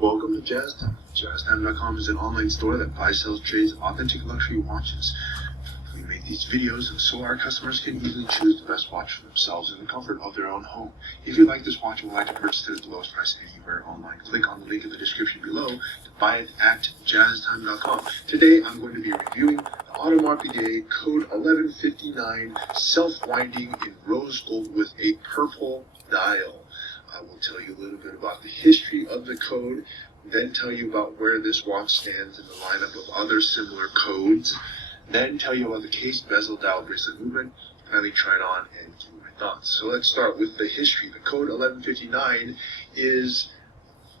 Welcome to JazzTime. JazzTime.com is an online store that buys, sells, trades authentic luxury watches. We make these videos so our customers can easily choose the best watch for themselves in the comfort of their own home. If you like this watch and would like to purchase it at the lowest price anywhere online, click on the link in the description below to buy it at JazzTime.com. Today I'm going to be reviewing the Audemars Piguet Code 1159 Self-Winding in rose gold with a purple dial. I will tell you a little bit about the history of the code, then tell you about where this watch stands in the lineup of other similar codes, then tell you about the case, bezel, dial, bracelet movement, finally try it on and give you my thoughts. So let's start with the history. The code 1159 is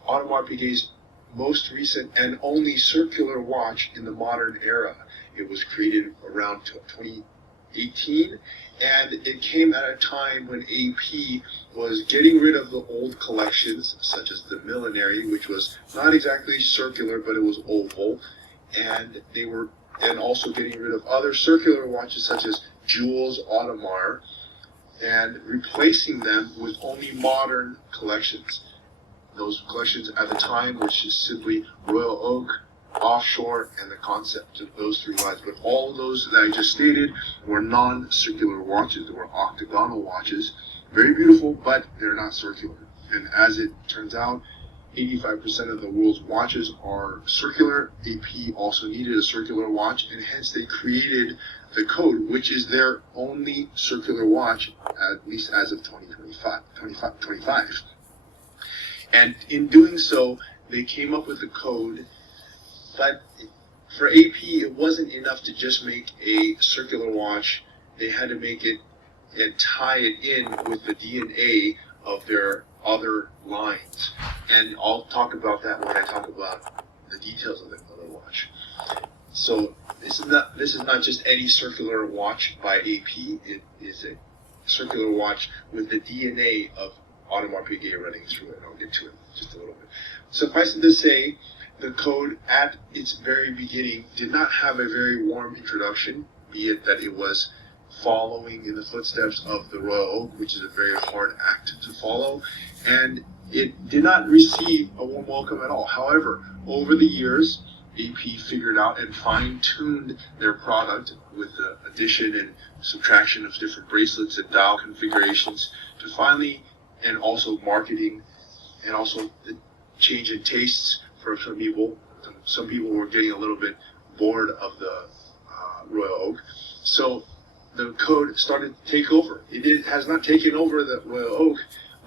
Audemars Piguet's most recent and only circular watch in the modern era. It was created around 2018, and it came at a time when AP was getting rid of the old collections, such as the Millenary, which was not exactly circular, but it was oval, and they were also getting rid of other circular watches such as Jules Audemars, and replacing them with only modern collections. Those collections at the time were just simply Royal Oak, Offshore, and the Concept. Of those three lines. But all those that I just stated were non-circular watches. They were octagonal watches. Very beautiful, but they're not circular. And as it turns out, 85% of the world's watches are circular. AP also needed a circular watch, and hence they created the code, which is their only circular watch, at least as of 2025. And in doing so, they came up with the code, but for AP, it wasn't enough to just make a circular watch. They had to make it and tie it in with the DNA of their other lines. And I'll talk about that when I talk about the details of the other watch. So this is not just any circular watch by AP. It is a circular watch with the DNA of Audemars Piguet running through it. I'll get to it in just a little bit. Suffice it to say, the code at its very beginning did not have a very warm introduction, be it that it was following in the footsteps of the Royal Oak, which is a very hard act to follow, and it did not receive a warm welcome at all. However, over the years, AP figured out and fine-tuned their product with the addition and subtraction of different bracelets and dial configurations to finally, and also marketing, and also the change in tastes for some people. Some people were getting a little bit bored of the Royal Oak. So the code started to take over. It has not taken over the Royal Oak,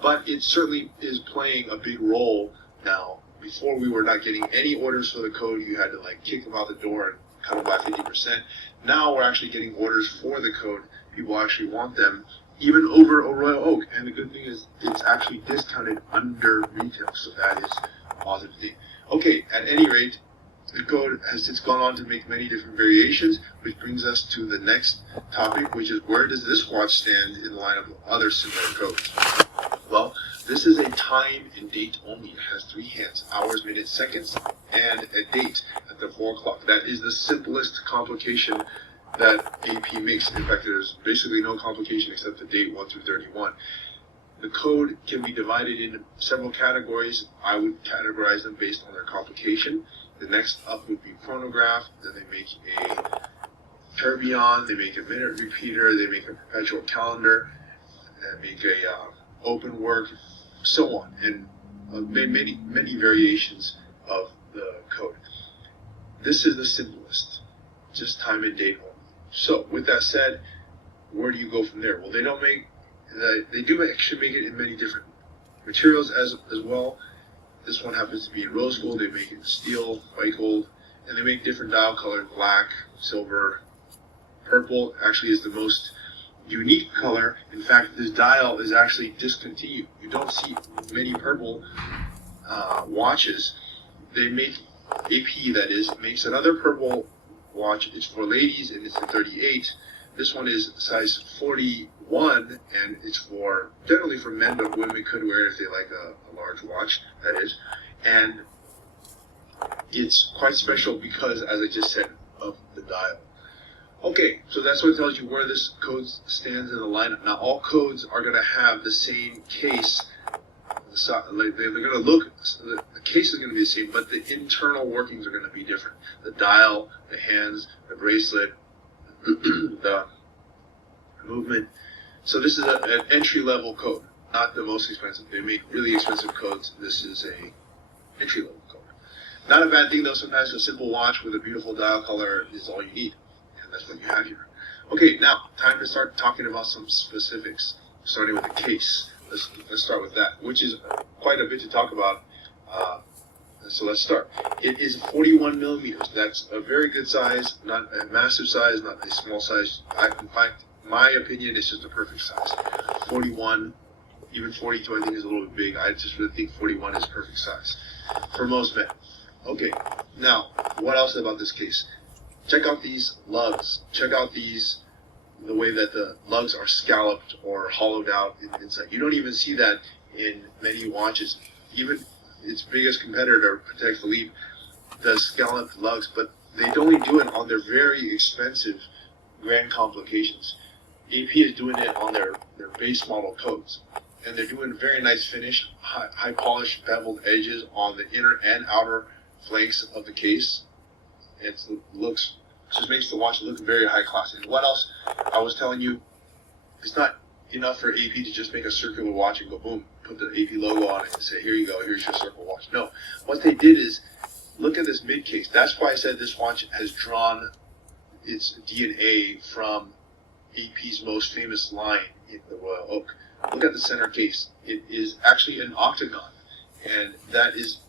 but it certainly is playing a big role now. Before, we were not getting any orders for the code. You had to kick them out the door and cut them by 50%. Now we're actually getting orders for the code. People actually want them, even over a Royal Oak. And the good thing is it's actually discounted under retail, so that is a positive thing. Okay, at any rate, the code has since gone on to make many different variations, which brings us to the next topic, which is where does this watch stand in the lineup of other similar codes? Well, this is a time and date only. It has 3 hands, hours, minutes, seconds, and a date at the 4 o'clock. That is the simplest complication that AP makes. In fact, there's basically no complication except the date 1 through 31. The code can be divided into several categories. I would categorize them based on their complication. The next up would be chronograph, then they make a tourbillon, they make a minute repeater, they make a perpetual calendar, they make a open work, so on, and many variations of the code. This is the simplest, just time and date only. So with that said, where do you go from there? Well, they do actually make it in many different materials as well. This one happens to be in rose gold. They make it in steel, white gold, and they make different dial colors: black, silver, purple. Actually, is the most unique color. In fact, this dial is actually discontinued. You don't see many purple watches. They make AP, that is, makes another purple watch. It's for ladies, and it's in 38. This one is size 41, and it's generally for men, but women could wear it if they like a large watch, that is. And it's quite special because, as I just said, of the dial. Okay, so that's what tells you where this code stands in the lineup. Now, all codes are going to have the same case, they're going to look, the case is going to be the same, but the internal workings are going to be different. The dial, the hands, the bracelet, the movement. So this is an entry-level code, not the most expensive. They make really expensive codes. This is a entry-level code. Not a bad thing though. Sometimes a simple watch with a beautiful dial color is all you need, and that's what you have here. Okay, now time to start talking about some specifics, starting with the case. Let's start with that, which is quite a bit to talk about. So let's start. It is 41 millimeters. That's a very good size, not a massive size, not a small size. In fact, my opinion, is just a perfect size. 41, even 42, I think is a little bit big. I just really think 41 is perfect size for most men. Okay, now what else about this case? Check out these lugs. Check out the way that the lugs are scalloped or hollowed out inside. You don't even see that in many watches. Even its biggest competitor, Patek Philippe, does scalloped lugs, but they only do it on their very expensive grand complications. AP is doing it on their base model codes, and they're doing a very nice finish, high polished beveled edges on the inner and outer flanks of the case. It looks, just makes the watch look very high class. And what else? I was telling you, it's not enough for AP to just make a circular watch and go boom, put the AP logo on it and say, here you go, here's your circle watch. No, what they did is, look at this mid case. That's why I said this watch has drawn its DNA from AP's most famous line in the Royal Oak. Look at the center case. It is actually an octagon, and that is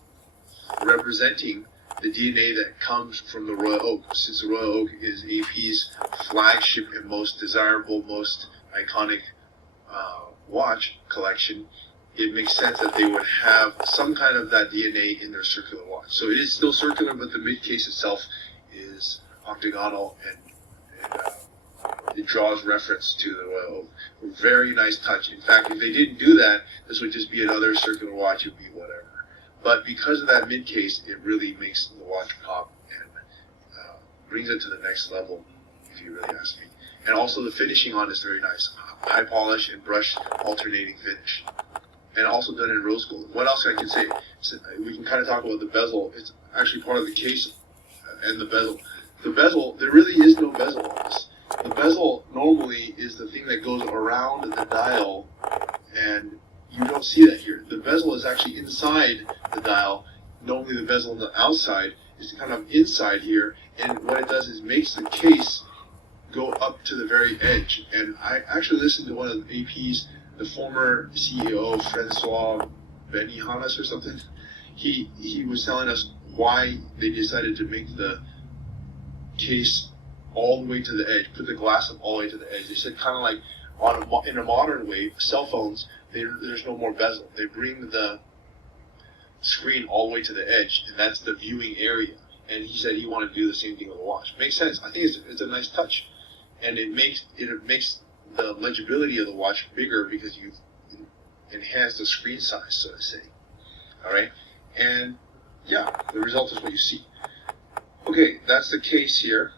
representing the DNA that comes from the Royal Oak. Since the Royal Oak is AP's flagship and most desirable, most iconic watch collection, it makes sense that they would have some kind of that DNA in their circular watch. So it is still circular, but the mid case itself is octagonal, and it draws reference to the Royal Oak. Very nice touch. In fact, if they didn't do that, this would just be another circular watch. It would be whatever. But because of that mid case, it really makes the watch pop and brings it to the next level, if you really ask me. And also the finishing on is very nice. High polish and brush alternating finish. And also done in rose gold. What else I can say? So we can kind of talk about the bezel. It's actually part of the case and the bezel. The bezel, there really is no bezel on this. The bezel normally is the thing that goes around the dial, and you don't see that here. The bezel is actually inside the dial. Normally the bezel on the outside is kind of inside here, and what it does is makes the case go up to the very edge. And I actually listened to one of AP's, the former CEO, Francois Benihanas or something. He was telling us why they decided to make the case all the way to the edge, put the glass up all the way to the edge. They said kind of like in a modern way, cell phones, there's no more bezel. They bring the screen all the way to the edge, and that's the viewing area. And he said he wanted to do the same thing with a watch. Makes sense. I think it's a nice touch, and it makes the legibility of the watch bigger because you enhance the screen size, so to say. All right, and yeah, the result is what you see. Okay, that's the case here.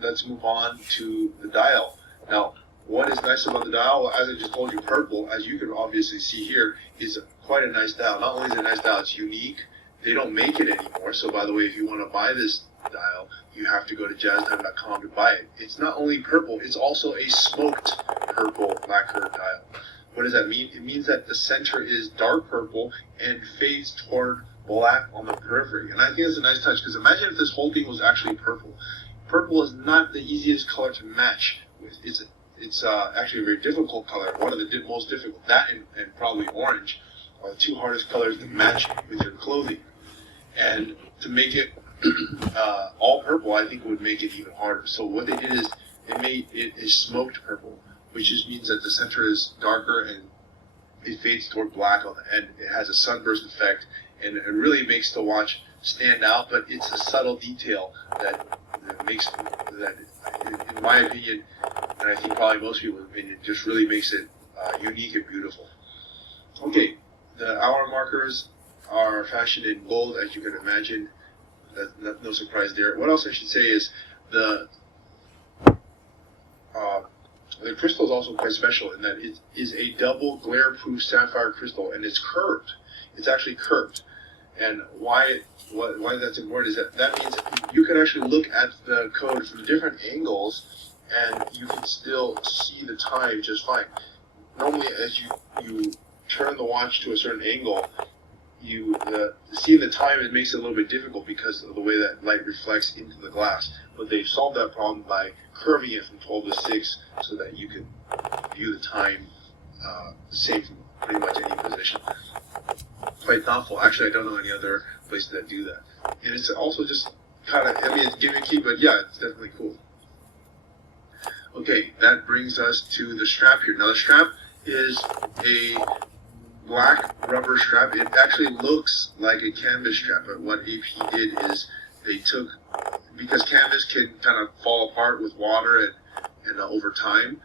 Let's move on to the dial. Now, what is nice about the dial? Well, as I just told you, purple, as you can obviously see here, is quite a nice dial. Not only is it a nice dial, it's unique. They don't make it anymore. So, by the way, if you want to buy this dial, you have to go to jazztime.com to buy it. It's not only purple, it's also a smoked purple lacquer dial. What does that mean? It means that the center is dark purple and fades toward black on the periphery. And I think it's a nice touch, because imagine if this whole thing was actually purple. Purple is not the easiest color to match with. It's actually a very difficult color, one of the most difficult. That and probably orange are the two hardest colors to match with your clothing. And to make it all purple, I think would make it even harder. So what they did is they made it a smoked purple, which just means that the center is darker and it fades toward black on the end. It has a sunburst effect, and it really makes the watch stand out, but it's a subtle detail that makes that, in my opinion, and I think probably most people's opinion, just really makes it unique and beautiful. Okay, the hour markers are fashioned in gold, as you can imagine. That's no surprise there. What else I should say is there's the crystal is also quite special in that it is a double glare-proof sapphire crystal, and it's curved. It's actually curved. And why that's important is that means you can actually look at the code from different angles, and you can still see the time just fine. Normally, as you turn the watch to a certain angle, seeing the time, it makes it a little bit difficult because of the way that light reflects into the glass. But they've solved that problem by curving it from 12 to 6 so that you can view the time the same from pretty much any position. Quite thoughtful. Actually, I don't know any other places that do that. And it's also just kind of, I mean, it's gimmicky, but yeah, it's definitely cool. Okay, that brings us to the strap here. Now, the strap is a black rubber strap. It actually looks like a canvas strap, but what AP did is they took, because canvas can kind of fall apart with water and over time,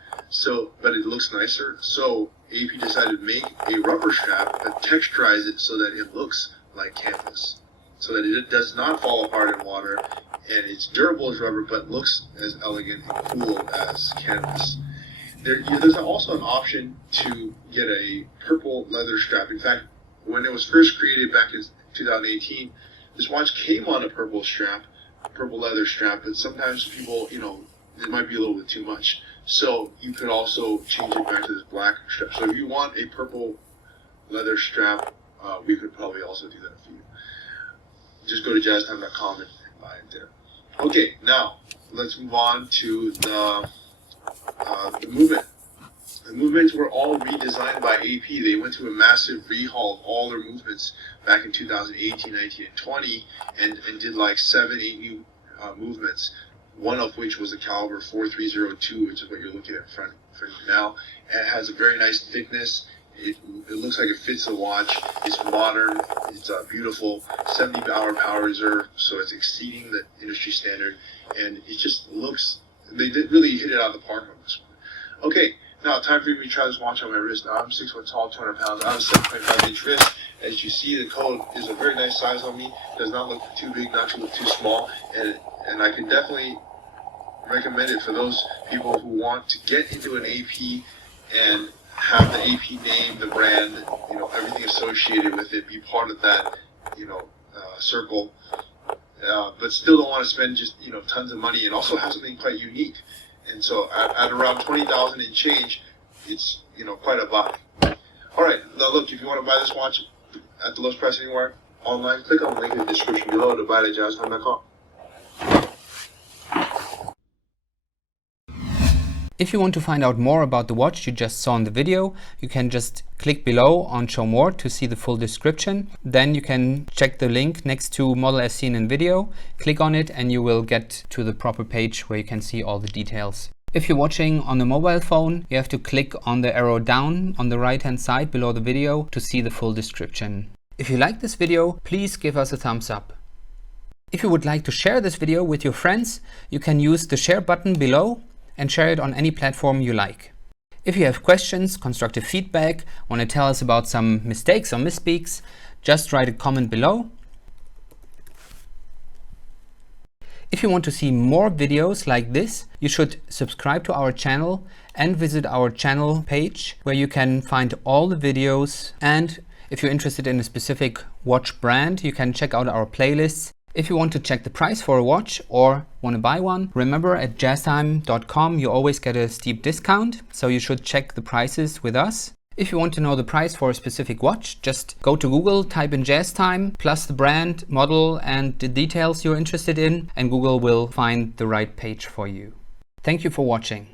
but it looks nicer. So AP decided to make a rubber strap that texturize it so that it looks like canvas, so that it does not fall apart in water, and it's durable as rubber, but looks as elegant and cool as canvas. There's also an option to get a purple leather strap. In fact, when it was first created back in 2018, this watch came on a purple leather strap, but sometimes people, it might be a little bit too much. So you could also change it back to this black strap. So if you want a purple leather strap, we could probably also do that for you. Just go to jazztime.com and buy it there. Okay, now let's move on to the movement. The movements were all redesigned by AP. They went to a massive rehaul of all their movements back in 2018, 19, and 20, and did like 7, 8 new movements. One of which was a caliber 4302, which is what you're looking at in front of you now. And it has a very nice thickness. It looks like it fits the watch. It's modern. It's beautiful. 70-hour power reserve, so it's exceeding the industry standard. And it just looks, they did really hit it out of the park on this one. Okay, now time for me to try this watch on my wrist. Now, I'm 6 foot tall, 200 pounds. I have a 7.5-inch wrist. As you see, the code is a very nice size on me. Does not look too big, not to look too small. And I can definitely recommend it for those people who want to get into an AP and have the AP name, the brand, everything associated with it, be part of that, circle, but still don't want to spend just, tons of money, and also have something quite unique. And so at around 20,000 and change, it's, quite a buy. All right, now look, if you want to buy this watch at the lowest price anywhere online, click on the link in the description below to buy it at jazztime.com. If you want to find out more about the watch you just saw in the video, you can just click below on Show More to see the full description. Then you can check the link next to model as seen in video, click on it, and you will get to the proper page where you can see all the details. If you're watching on a mobile phone, you have to click on the arrow down on the right hand side below the video to see the full description. If you like this video, please give us a thumbs up. If you would like to share this video with your friends, you can use the share button below and share it on any platform you like. If you have questions, constructive feedback, want to tell us about some mistakes or misspeaks, just write a comment below. If you want to see more videos like this, you should subscribe to our channel and visit our channel page where you can find all the videos. And if you're interested in a specific watch brand, you can check out our playlists. If you want to check the price for a watch or want to buy one, remember at jazztime.com you always get a steep discount, so you should check the prices with us. If you want to know the price for a specific watch, just go to Google, type in JazzTime, plus the brand, model, and the details you're interested in, and Google will find the right page for you. Thank you for watching.